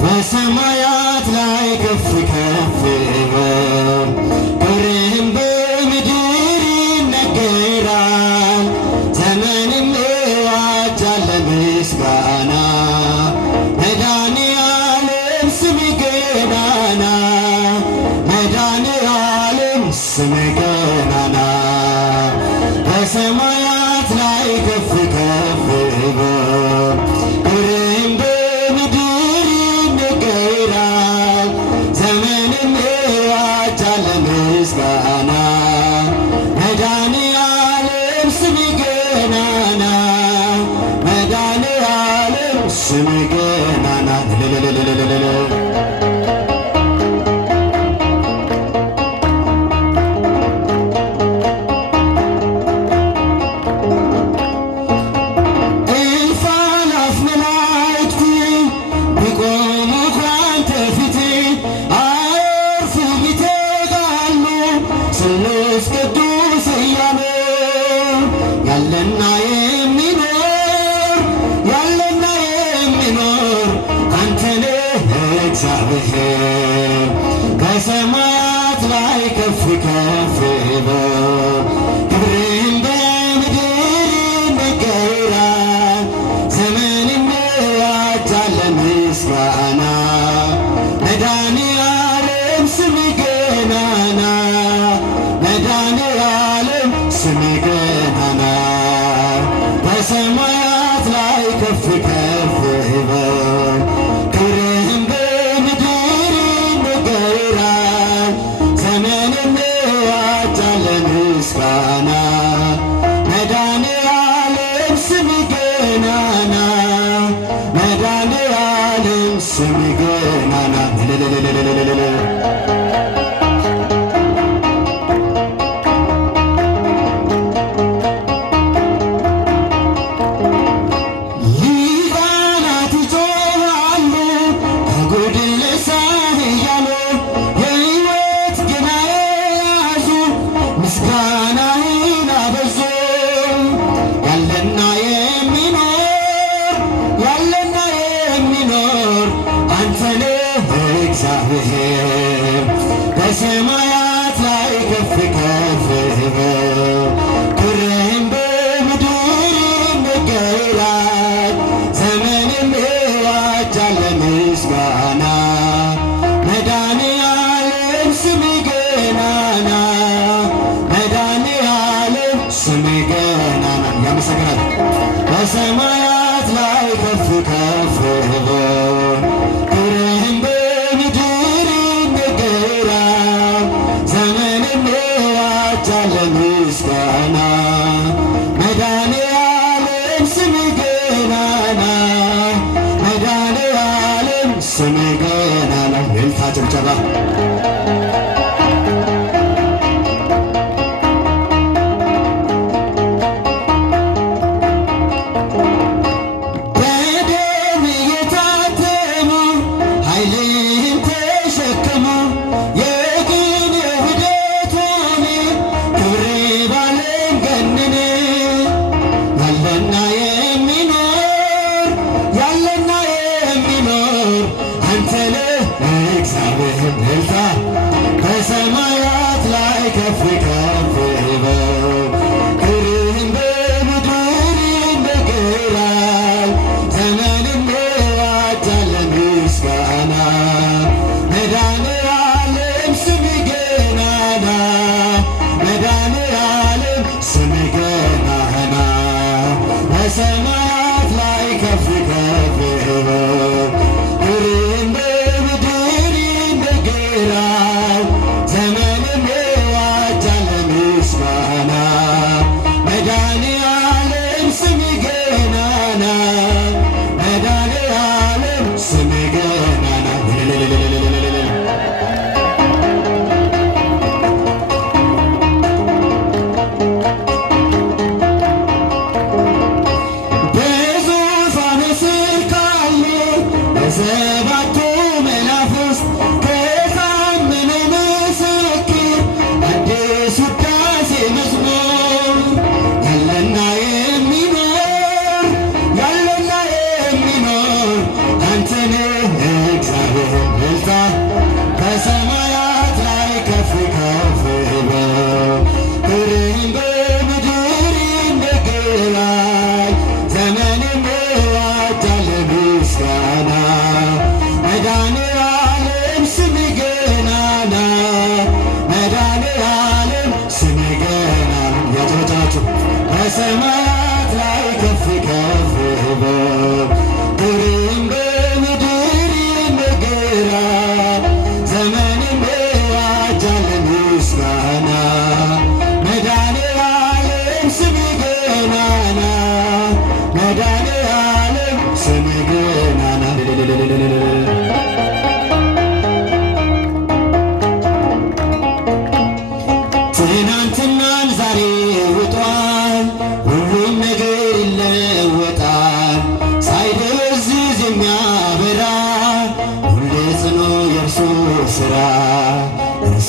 በሰማያት ላይ ከፍ ከፍ በል ክብርህም በምድር ይነገራል። ዘመንም ይዋጃል ለምስጋና መድኃኔዓለም ስምህ ገናና መድኃኔዓለም ስምህ ገናና በሰማያት ላይ ከፍ ከፍ በል ክብርህም በምድር ይነገራል። ዘመንም ይዋጃል ለምስጋና መድኃኔዓለም ስምህ ገናና መድኃኔዓለም ስምህ ገናና እልፍ አእላፍ መላእክት ቢቆሙ ካንተ ፊት አያርፉም ይተጋሉ ስሉስ ቅዱስ እያሉ ያለና የሚኖር አንተ ነህ እግዚአብሔር። በሰማያት ላይ ከፍ ከፍ በል ክብርህም በምድር ይነገራል። ዘመንም ይዋጃል ለምስጋና መድኃኔዓለም ስምህ ገናና መድኃኔዓለም ስምህ ገናና በሰማያት ላይ ከፍ ከፍ በል ክብርህም በምድር ይነገራል። ዘመንም ይዋጃል ለምስጋና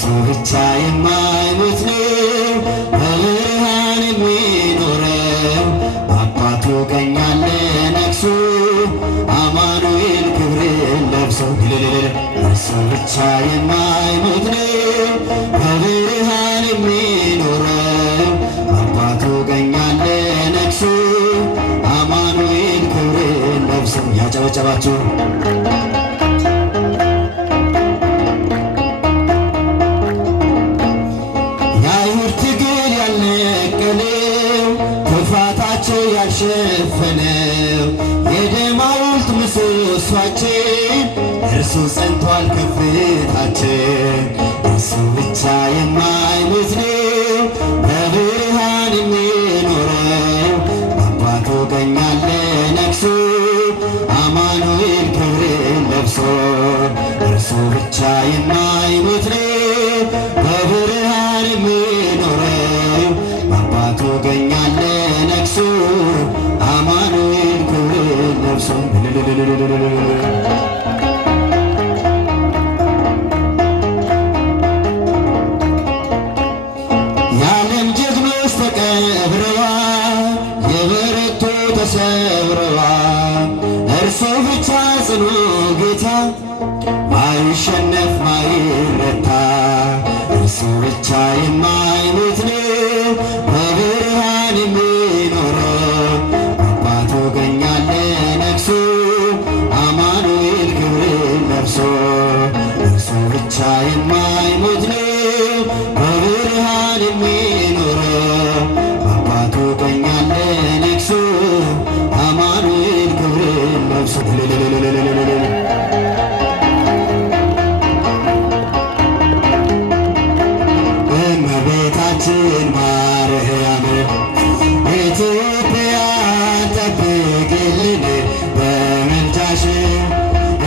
እርሱ ብቻ የማይሞት ነው በብርሃን የሚኖረው አባቱ ቀኝ አለ ነግሶ አማኑኤል ክብርን ለብሶ እርሱ ብቻ የማይሞት ነው በብርሃን የሚኖረው አባቱ ቀኝ አለ ነግሶ አማኑኤል ክብርን ለብሶ ያጨበጨባችሁ የአይሁድ ትግል ያልነቀለው ክፋታቸው ያልሸፈነው የደም ሐውልት ምሰሶአችን እርሱ ጸንቷል ከፍታችን እርሱ ብቻ የማይሞት ነው በብርሃን የሚኖረው አባቱ ቀኝ አለ ነግሶ አማኑኤል ክብርን ለብሶ እርሱ ብቻ የማይሞት ነው በብርሃን የሚኖረው አባቱ ቀኝ አለ ነግሶ አማኑኤል ክብርን ለብሶ የዓለም ጀግኖች ተቀብረዋል የበረቱ ተሰብረዋል እርሱ ብቻ ጽኑ ጌታ ማይሸነፍ ማይረታ እርሱ ብቻ የማይሞት ነው በብርሃን የሚኖረው አባቱ ቀኝ አለ ነግሶ አማኑኤል ክብርን ለብሶ እርሱ ብቻ የማይሞት ነው በብርሃን የሚኖረው አባቱ ቀኝ አለ ነግሶ አማኑኤል ክብርን ለብሶ እመቤታችን ማርያም ኢትዮጵያን ጠብቂልን በምልጃሽ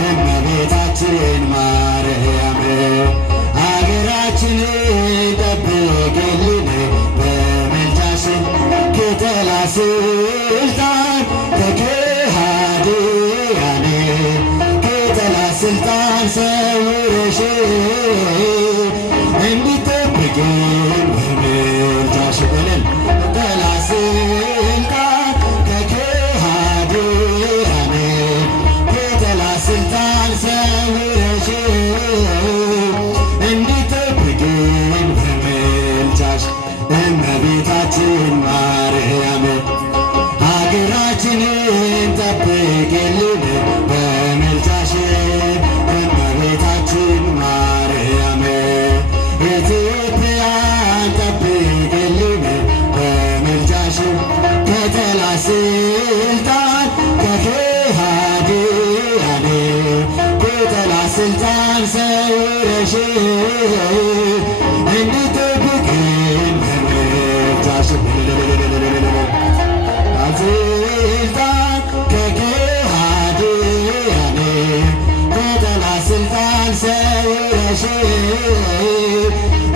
እመቤታችን ማርያም አገራችንን ጠብቂልን በምልጃሽ ከጠላት ስልጣን ከከሃዲያን ከጠላት ስልጣን ሰውረሽ እንዲጠብቂን በምልጃሽ እልል ከጠላት ስልጣን ከከሃዲያን ከጠላት ስልጣን ሰውረሽ እንዲጠብቂን በምልጃሽ እመቤታችን ማርያም ሀገራችንን ጠብቂልን በምልጃሽ እመቤታችን ማርያም ኢትዮጵያን ጠብቂልን በምልጃሽ ከጠላት ስልጣን ከከሃዲያን ከጠላት ስልጣን ሰውረሽ እንዲጠብቂን በምልጃሽ ስልጣን ከከሃዲያን ከጠላት ስልጣን ሰውረሽ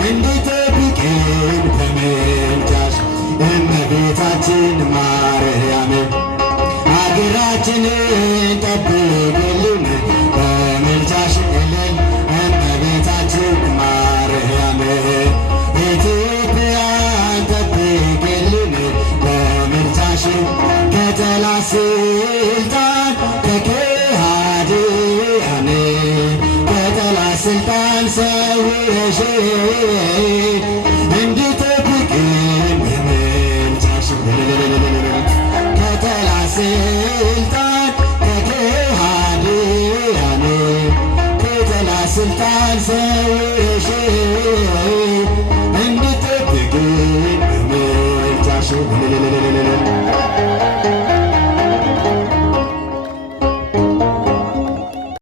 እንዲጠብቂን በምልጃሽ እመቤታችን ማርያም ሀገራችንን ጠብቂልን በምልጃሽ እልል እመቤታችን ማርያም ኢትዮጵያን ጠብቂልን በምልጃሽ ከጠላት ስልጣን ከከሃዲያን ከጠላት ስልጣን ሰውረሽ እንዲጠብቂን በምልጃሽ ከጠላት ስልጣን